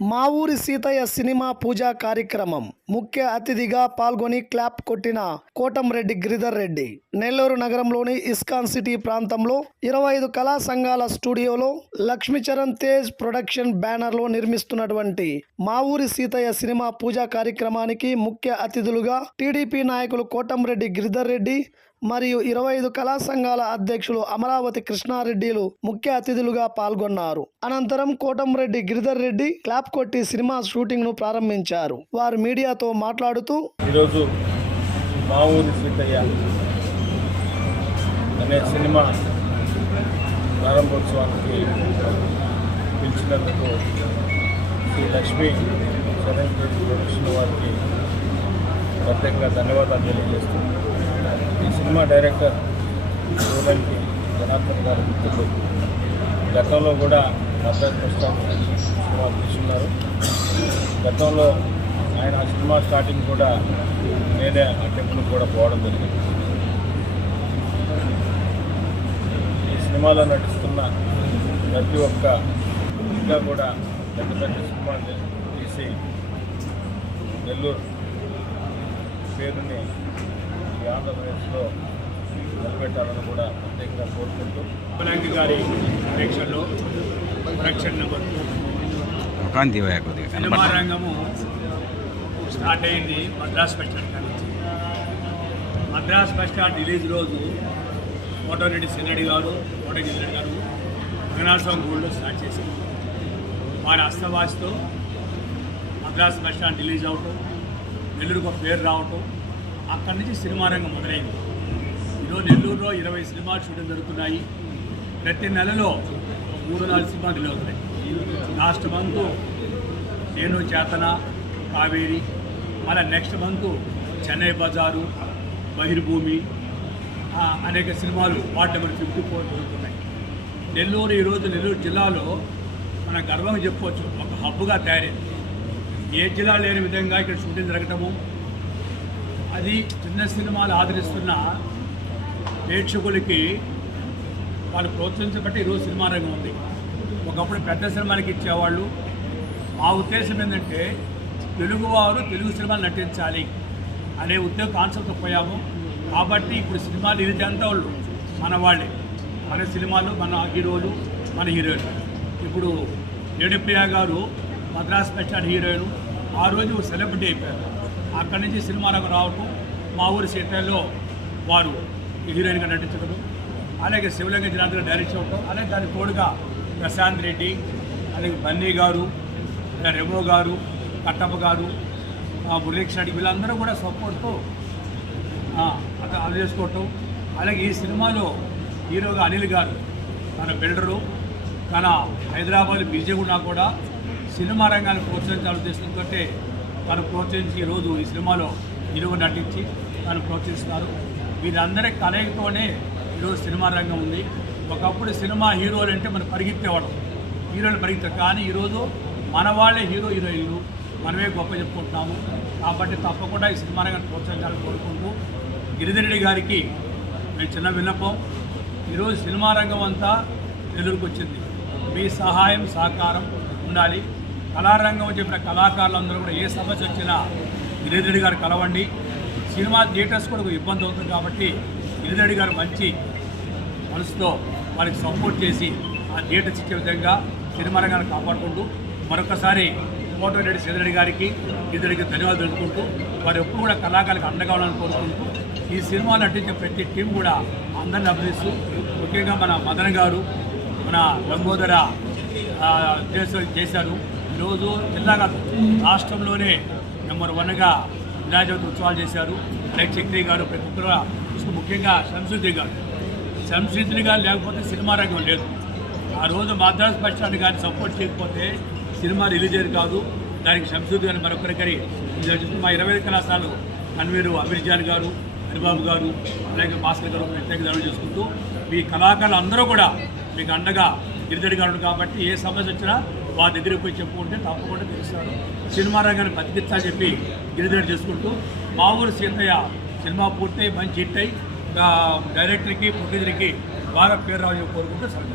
మా ఊరి సీతయ్య సినిమా పూజా కార్యక్రమం. ముఖ్య అతిథిగా పాల్గొని క్లాప్ కొట్టిన కోటంరెడ్డి గిరిధర్ రెడ్డి. నెల్లూరు నగరంలోని ఇస్కాన్ సిటీ ప్రాంతంలో ఇరవై ఐదు కళా సంఘాల స్టూడియోలో లక్ష్మీచరణ్ తేజ్ ప్రొడక్షన్ బ్యానర్లో నిర్మిస్తున్నటువంటి మా ఊరి సీతయ్య సినిమా పూజా కార్యక్రమానికి ముఖ్య అతిథులుగా టీడీపీ నాయకులు కోటంరెడ్డి గిరిధర్ రెడ్డి మరియు ఇరవై ఐదు కళా సంఘాల అధ్యక్షులు అమరావతి కృష్ణారెడ్డిలు ముఖ్య అతిథులుగా పాల్గొన్నారు. అనంతరం కోటంరెడ్డి గిరిధర్ రెడ్డి క్లాప్ కొట్టి సినిమా షూటింగ్ను ప్రారంభించారు. వారు మీడియాతో మాట్లాడుతూ ఈరోజు మా ఊరి సీతయ్య అనే సినిమా ప్రారంభోత్సవానికి పిలిచినందుకు శ్రీ లక్ష్మి చరణ్ ప్రొడక్షన్ వారికి ప్రత్యేకంగా ధన్యవాదాలు తెలియజేస్తున్నాను. ఈ సినిమా డైరెక్టర్ సోలంకి జనార్దన్ గారు మిత్రులు. గతంలో కూడా మద్రాస్ బస్ సినిమా తీసుకున్నారు గతంలో ఆయన ఆ సినిమా స్టార్టింగ్ కూడా నేనే ఆ టెంపుల్ కూడా పోవడం జరిగింది. ఈ సినిమాలో నటిస్తున్న ప్రతి ఒక్క ఇంకా కూడా పెద్ద పెద్ద సినిమాలు తీసి నెల్లూరు పేరుని ఆంధ్రప్రదేశ్లో నిలబెట్టాలని కూడా ప్రత్యేకంగా కోరుకుంటూ పలాంకి గారి డైరెక్షన్లో ప్రొడక్షన్ నెంబర్ సినిమా రంగము స్టార్ట్ అయింది మద్రాస్ బస్ స్టాండ్ నుంచి. మద్రాస్ బస్ స్టాండ్ రిలీజ్ రోజు కోటరెడ్డి సిన్నడి గారు కోటరెడ్డి సిన్నడి గారు రంగనాథస్వామి గూళ్ళో స్టార్ట్ చేశారు. వారి అస్తవాసితో మద్రాస్ బస్ స్టాండ్ రిలీజ్ అవటం నెల్లూరుకు ఒక పేరు రావటం అక్కడి నుంచి సినిమా రంగం మొదలైంది. ఈరోజు నెల్లూరులో ఇరవై సినిమాలు షూటింగ్ జరుగుతున్నాయి. ప్రతి నెలలో మూడు నాలుగు సినిమాలు రిలీజ్ అవుతున్నాయి. లాస్ట్ మంత్ నేను చేతన కావేరి మళ్ళీ నెక్స్ట్ మంత్ చెన్నై బజారు బహిర్భూమి అనేక సినిమాలు వార్డ్ నెంబర్ ఫిఫ్టీ ఫోర్ జరుగుతున్నాయి. నెల్లూరు ఈరోజు నెల్లూరు జిల్లాలో మన గర్వంగా చెప్పుకోవచ్చు. ఒక హబ్గా తయారైంది. ఏ జిల్లా లేని విధంగా ఇక్కడ షూటింగ్ జరగటము అది చిన్న సినిమాలు ఆదరిస్తున్న ప్రేక్షకులకి వాళ్ళు ప్రోత్సహించబట్టి ఈరోజు సినిమా రంగం ఉంది. ఒకప్పుడు పెద్ద సినిమాలకి ఇచ్చేవాళ్ళు. మా ఉద్దేశం ఏంటంటే తెలుగువారు తెలుగు సినిమాలు నటించాలి అనే ఉద్యోగ కాన్సెప్ట్ పోయాము. కాబట్టి ఇప్పుడు సినిమాలు ఇది అంతా వాళ్ళు మన వాళ్ళే. మన సినిమాలు మన హీరోలు మన హీరోయిన్లు. ఇప్పుడు రేణుప్రియ గారు మద్రాస్ స్పెషల్ హీరోయిన్. ఆ రోజు సెలబ్రిటీ అయిపోయారు. అక్కడి నుంచి సినిమాలకు రావటం మా ఊరి సీతల్లో వారు హీరోయిన్గా నటించడం అలాగే శివలింగ జనార్దన్ డైరెక్ట్ చేయటం. అలాగే దాని తోడుగా ప్రశాంత్ రెడ్డి అలాగే బన్నీ గారు రెమో గారు కట్టప్ప గారు మురళీకృష్ణ రెడ్డి వీళ్ళందరూ కూడా సపోర్ట్తో అది చేసుకోవటం. అలాగే ఈ సినిమాలో హీరోగా అనిల్ గారు తన బిల్డరు తన హైదరాబాద్ బీజేపీ ఉన్నా కూడా సినిమా రంగాన్ని ప్రోత్సహించాలని ఉద్దేశంతో తను ప్రోత్సహించి ఈరోజు ఈ సినిమాలో హీరోగా నటించి తను ప్రోత్సహిస్తున్నారు వీరందరి కలయికతోనే ఈరోజు సినిమా రంగం ఉంది. ఒకప్పుడు సినిమా హీరోలు అంటే మనం పరిగెత్తేవాడు హీరోలు పరిగెత్తారు. కానీ ఈరోజు మన వాళ్ళే హీరో హీరోయిన్లు. మనమే గొప్ప చెప్పుకుంటున్నాము. కాబట్టి తప్పకుండా ఈ సినిమా రంగాన్ని ప్రోత్సహించాలని కోరుకుంటూ గిరిధరెడ్డి గారికి మేము చిన్న విన్నపం. ఈరోజు సినిమా రంగం అంతా నెల్లూరుకు వచ్చింది. మీ సహాయం సహకారం ఉండాలి. కళారంగం చెప్పిన కళాకారులందరూ కూడా ఏ సమస్య వచ్చినా గిరిధరెడ్డి గారు కలవండి. సినిమా థియేటర్స్ కూడా ఇబ్బంది అవుతుంది కాబట్టి గిరిధరెడ్డి గారు మంచి మనసుతో వాళ్ళకి సపోర్ట్ చేసి ఆ థియేటర్స్ ఇచ్చే విధంగా సినిమా రంగాన్ని కాపాడుకుంటూ మరొకసారి కోటరెడ్డి శ్రీధరెడ్డి గారికి ఇద్దరికి ధన్యవాదాలు తెలుపుకుంటూ వారు ఎప్పుడు కూడా కళాకారులకు అండగా ఉండాలని కోరుకుంటూ ఈ సినిమా నటించే ప్రతి టీం కూడా అందరిని అభినందిస్తూ ముఖ్యంగా మన మదన్ గారు మన లంబోదర చేశారు. ఈరోజు జిల్లాగా రాష్ట్రంలోనే నెంబర్ వన్గా వినాయక ఉత్సవాలు చేశారు. లైక్ చక్రి గారు ప్రతి ఒక్కరు ముఖ్యంగా సంస్కృతి గారు. సంస్కృతి గారు లేకపోతే సినిమా రంగం లేదు. ఆ రోజు మద్రాస్ బస్ స్టాండ్ గారిని సపోర్ట్ చేయకపోతే సినిమా రిలీజ్ అయ్యేది కాదు. దానికి సంస్కృతి గారిని మరొకరికరి మా ఇరవై ఐదు కళాశాలలు కన్వీరు అమీర్ జాన్ గారు హరిబాబు గారు అలాగే భాస్కర్ గారు ప్రత్యేక ధనం చేసుకుంటూ మీ కళాకారులు అందరూ కూడా మీకు అండగా గిరిదడి గారు కాబట్టి ఏ సమస్య వచ్చినా వారి దగ్గరికి పోయి చెప్పుకుంటే తప్పకుండా తెలుస్తారు. సినిమా రంగాన్ని బతికిస్తా చెప్పి గిరిదడి చేసుకుంటూ మా ఊరు సీతయ్య సినిమా పూర్తయి మంచి హిట్ అయి డైరెక్టర్కి ప్రొడ్యూసర్కి బాగా పేరు రావాలని కోరుకుంటూ సరే